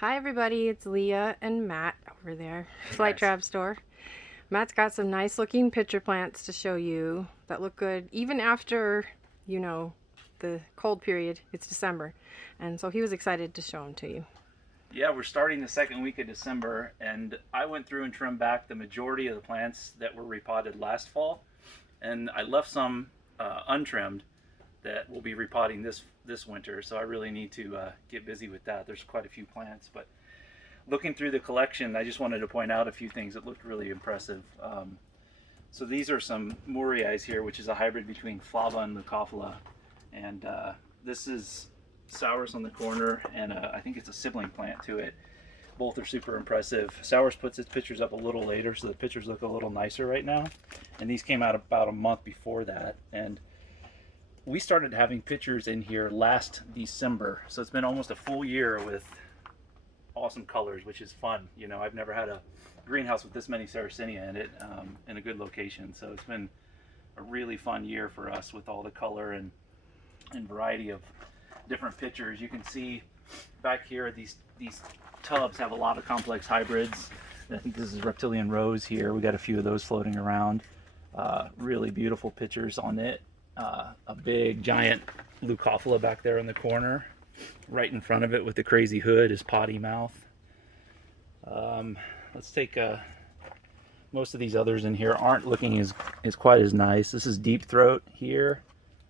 Hi everybody, it's Leah and Matt over there, Hey Flight guys. Trap store. Matt's got some nice looking pitcher plants to show you that look good even after, you know, the cold period. It's December. And so he was excited to show them to you. Yeah, we're starting the second week of December, and I went through and trimmed back the majority of the plants that were repotted last fall, and I left some untrimmed that will be repotting this winter. So I really need to get busy with that. There's quite a few plants, but looking through the collection, I just wanted to point out a few things that looked really impressive. So these are some Muriais here, which is a hybrid between Flava and Leucophila, and this is Sours on the corner, and I think it's a sibling plant to it. Both are super impressive. Sours puts its pictures up a little later, so the pictures look a little nicer right now. And these came out about a month before that. And we started having pictures in here last December, so it's been almost a full year with awesome colors, which is fun. You know, I've never had a greenhouse with this many Sarracenia in it, in a good location. So it's been a really fun year for us with all the color and variety of different pictures. You can see back here these tubs have a lot of complex hybrids. I think this is Reptilian Rose here. We got a few of those floating around. Really beautiful pictures on it. A big giant Leucophila back there in the corner. Right in front of it with the crazy hood is Potty Mouth. Let's take most of these others in here aren't looking as quite as nice. This is Deep Throat here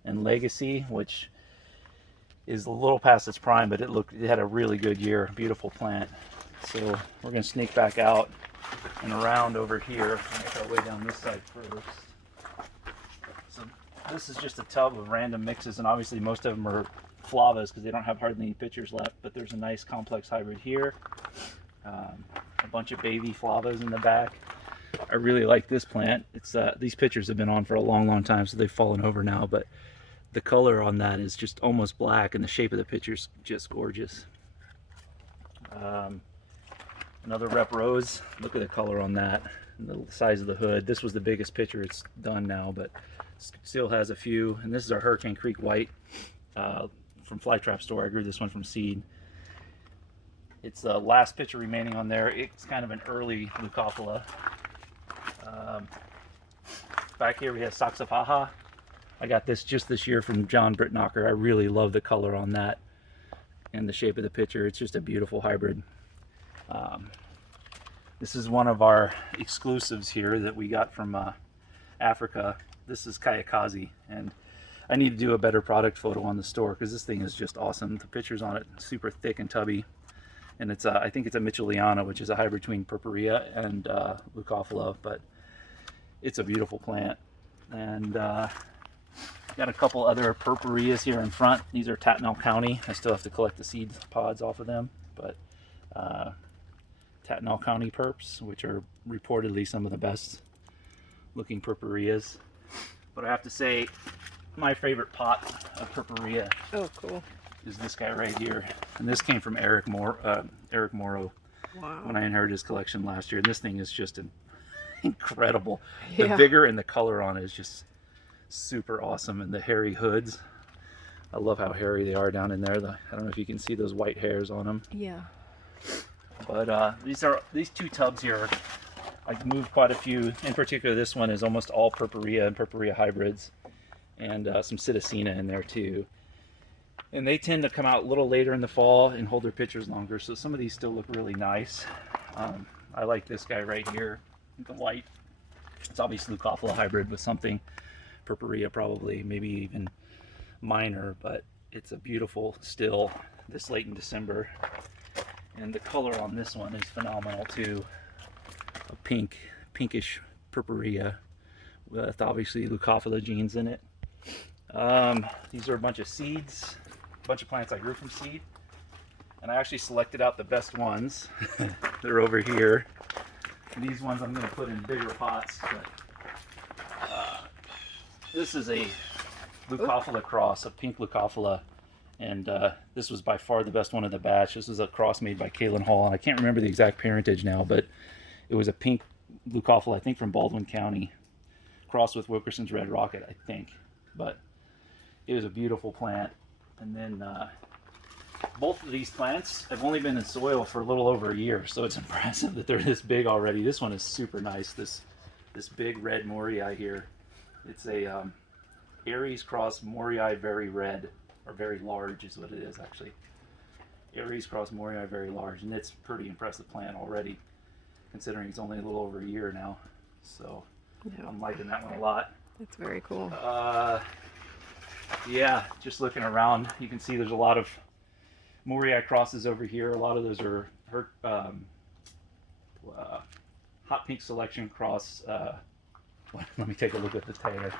and Legacy, which is a little past its prime, but it had a really good year. Beautiful plant. So we're going to sneak back out and around over here. Make our way down this side first. So this is just a tub of random mixes, and obviously most of them are Flavas because they don't have hardly any pictures left, but there's a nice complex hybrid here. A bunch of baby Flavas in the back. I really like this plant. It's these pictures have been on for a long time, so they've fallen over now, but the color on that is just almost black, and the shape of the picture's just gorgeous. Another Rep Rose. Look at the color on that and the size of the hood. This was the biggest picture it's done now, but still has a few. And this is our Hurricane Creek White from Fly Trap Store. I grew this one from seed. It's the last picture remaining on there. It's kind of an early Leucophila. Back here we have Saxapaha. I got this just this year from John Brittnocker. I really love the color on that and the shape of the picture. It's just a beautiful hybrid. This is one of our exclusives here that we got from Africa. This is Kayakazi, and I need to do a better product photo on the store because this thing is just awesome. The pictures on it super thick and tubby, and it's I think it's a Mitchelliana, which is a hybrid between Purpurea and Leucophila, but it's a beautiful plant. And got a couple other Purpureas here in front. These are Tatnall County. I still have to collect the seed pods off of them, but Tatnall County Purps, which are reportedly some of the best looking Purpureas. But I have to say, my favorite pot of Purpurea is this guy right here. And this came from Eric Morrow Wow. when I inherited his collection last year. And this thing is just incredible. The Yeah. vigor and the color on it is just super awesome. And the hairy hoods, I love how hairy they are down in there. I don't know if you can see those white hairs on them. Yeah. But these two tubs here, I've moved quite a few. In particular, this one is almost all Purpurea and Purpurea hybrids, and some Psittacina in there too. And they tend to come out a little later in the fall and hold their pictures longer, so some of these still look really nice. I like this guy right here, the white. It's obviously Leucophila hybrid with something Purpurea, probably, maybe even minor, but it's a beautiful still this late in December. And the color on this one is phenomenal too. A pinkish Purpurea with obviously Leucophila genes in it. These are a bunch of seeds, a bunch of plants I grew from seed. And I actually selected out the best ones. They're over here. And these ones I'm going to put in bigger pots. But this is a Leucophila cross, a pink Leucophila. And this was by far the best one of the batch. This was a cross made by Kaylin Hall, and I can't remember the exact parentage now, but it was a pink Leucophila, I think from Baldwin County, crossed with Wilkerson's Red Rocket, I think. But it was a beautiful plant. And then both of these plants have only been in soil for a little over a year, so it's impressive that they're this big already. This one is super nice. This big red Morii here. It's a Aries cross Morii very red, or very large is what it is actually. Aries cross Morii very large, and it's a pretty impressive plant already, considering it's only a little over a year now. So Yeah. I'm liking that one a lot. That's very cool. Yeah, just looking around, you can see there's a lot of Morii crosses over here. A lot of those are hot pink selection cross. Let me take a look at the tag.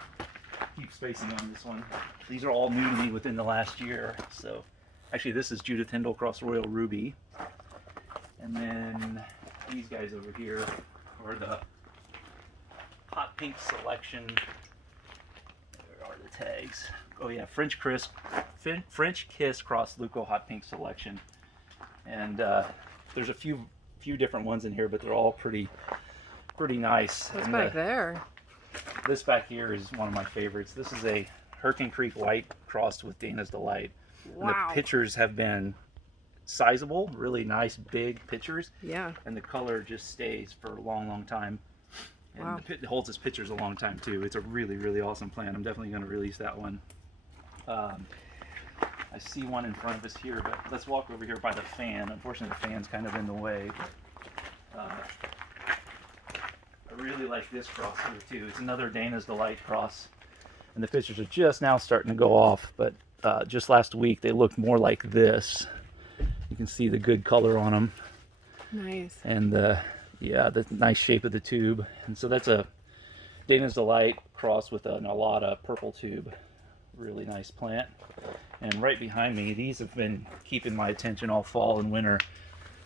Keep spacing on this one. These are all new to me within the last year. So actually this is Judith Hindle Cross Royal Ruby. And then these guys over here are the hot pink selection. Where are the tags? Oh yeah, French Kiss Cross Luco Hot Pink Selection. And there's a few different ones in here, but they're all pretty nice. What's And back there? this back here is one of my favorites. This is a Hurricane Creek White crossed with Dana's Delight. Wow. And the pictures have been sizable, really nice big pictures. Yeah. And the color just stays for a long time. And Wow. it holds its pictures a long time too. It's a really awesome plant. I'm definitely going to release that one. I see one in front of us here, but let's walk over here by the fan. Unfortunately, the fan's kind of in the way. I really like this cross here too. It's another Dana's Delight cross, and the pictures are just now starting to go off. But just last week, they looked more like this. You can see the good color on them, Nice. and yeah, the nice shape of the tube. And so that's a Dana's Delight cross with an Alata purple tube. Really nice plant. And right behind me, these have been keeping my attention all fall and winter.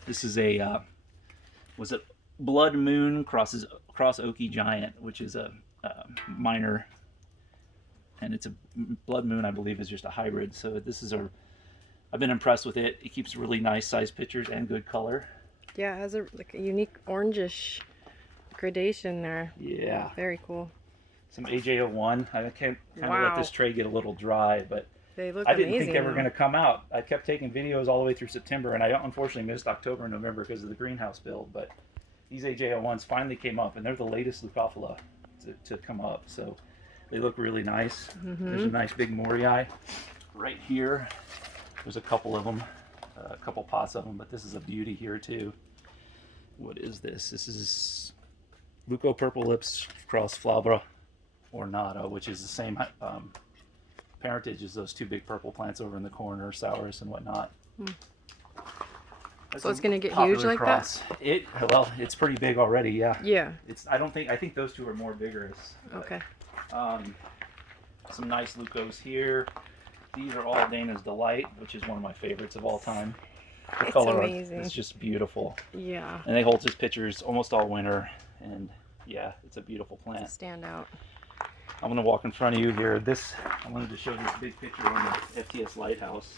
This is a was it Blood Moon Cross Oaky Giant, which is a minor, and it's a Blood Moon, I believe, is just a hybrid. So this is I've been impressed with it. It keeps really nice size pictures and good color. Yeah, it has a unique orangish gradation there. Yeah. Very cool. Some AJ01. I can't kind of Wow. let this tray get a little dry, but They look I didn't amazing. think they were though. going to come out. I kept taking videos all the way through September, and I unfortunately missed October and November because of the greenhouse build. But these AJ01s finally came up, and they're the latest Leucophila to come up. So they look really nice. There's a nice big Morii right here. There's a couple of them, a couple pots of them, but this is a beauty here too. What is this? This is Luco Purple Lips Cross Flabra Ornata, which is the same parentage as those two big purple plants over in the corner, Saurus and whatnot. So it's gonna get Popular huge like cross. Well, it's pretty big already, yeah. that? Yeah. I think those two are more vigorous. Okay. Some nice Lucos here. These are all Dana's Delight, which is one of my favorites of all time. The It's color amazing. is just beautiful. Yeah. And they hold his pictures almost all winter, and yeah, it's a beautiful plant. Stand out. I'm going to walk in front of you here. I wanted to show this big picture on the FTS lighthouse.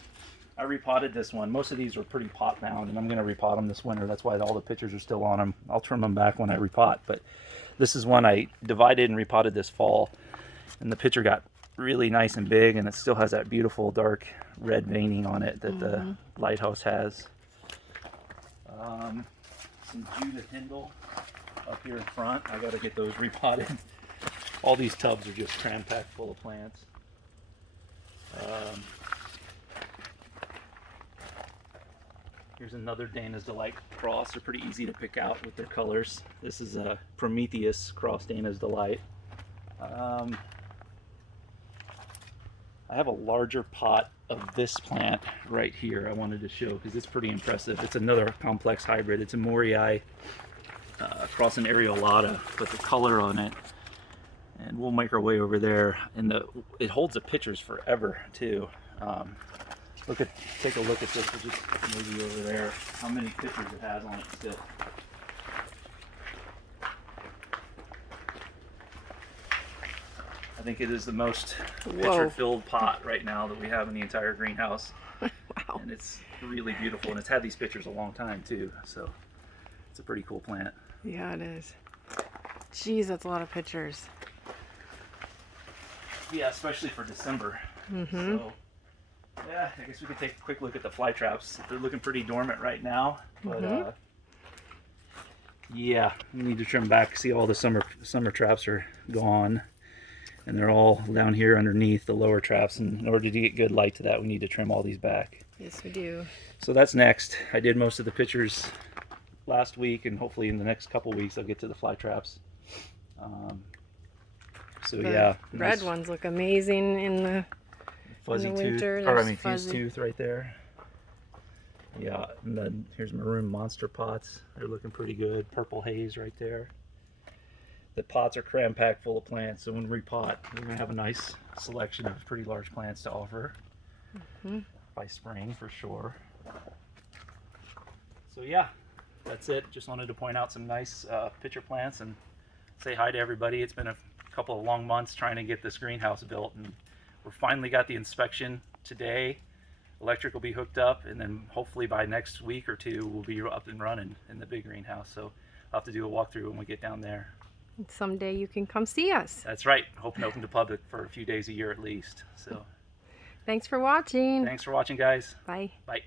I repotted this one. Most of these were pretty pot bound, and I'm going to repot them this winter. That's why all the pictures are still on them. I'll trim them back when I repot, but this is one I divided and repotted this fall, and the picture got really nice and big, and it still has that beautiful dark red veining on it that the lighthouse has. Some Judith Hindle up here in front. I got to get those repotted. All these tubs are just cram-packed full of plants. Here's another Dana's Delight cross. They're pretty easy to pick out with their colors. This is a Prometheus cross Dana's Delight. I have a larger pot of this plant right here I wanted to show because it's pretty impressive. It's another complex hybrid. It's a Morii cross an Areolata, but the color on it, and we'll make our way over there, and it holds the pictures forever too. Take a look at this. We'll just maybe over there, how many pictures it has on it still. I think it is the most picture-filled pot right now that we have in the entire greenhouse. Wow. And it's really beautiful, and it's had these pictures a long time too, so it's a pretty cool plant. Yeah, it is. Jeez, that's a lot of pictures. Yeah, especially for December. Mm-hmm. So Yeah, I guess we could take a quick look at the fly traps. They're looking pretty dormant right now, but yeah, we need to trim back. See, all the summer traps are gone, and they're all down here underneath the lower traps. And in order to get good light to that, we need to trim all these back. Yes, we do. So that's next. I did most of the pictures last week, and hopefully in the next couple weeks I'll get to the fly traps. So The yeah, red nice ones look amazing in the fuzzy winter. tooth, or I There's mean fuzzy. fused tooth right there. Yeah, and then here's maroon monster pots. They're looking pretty good. Purple haze right there. The pots are cram packed full of plants, so when we repot, we're gonna have a nice selection of pretty large plants to offer by spring for sure. So yeah, that's it. Just wanted to point out some nice pitcher plants and say hi to everybody. It's been a couple of long months trying to get this greenhouse built, and we finally got the inspection today. Electric will be hooked up, and then hopefully by next week or two we'll be up and running in the big greenhouse. So I'll have to do a walkthrough when we get down there. Someday you can come see us. That's right. Hoping to open to public for a few days a year at least. So Thanks for watching. thanks for watching, guys. Bye. Bye.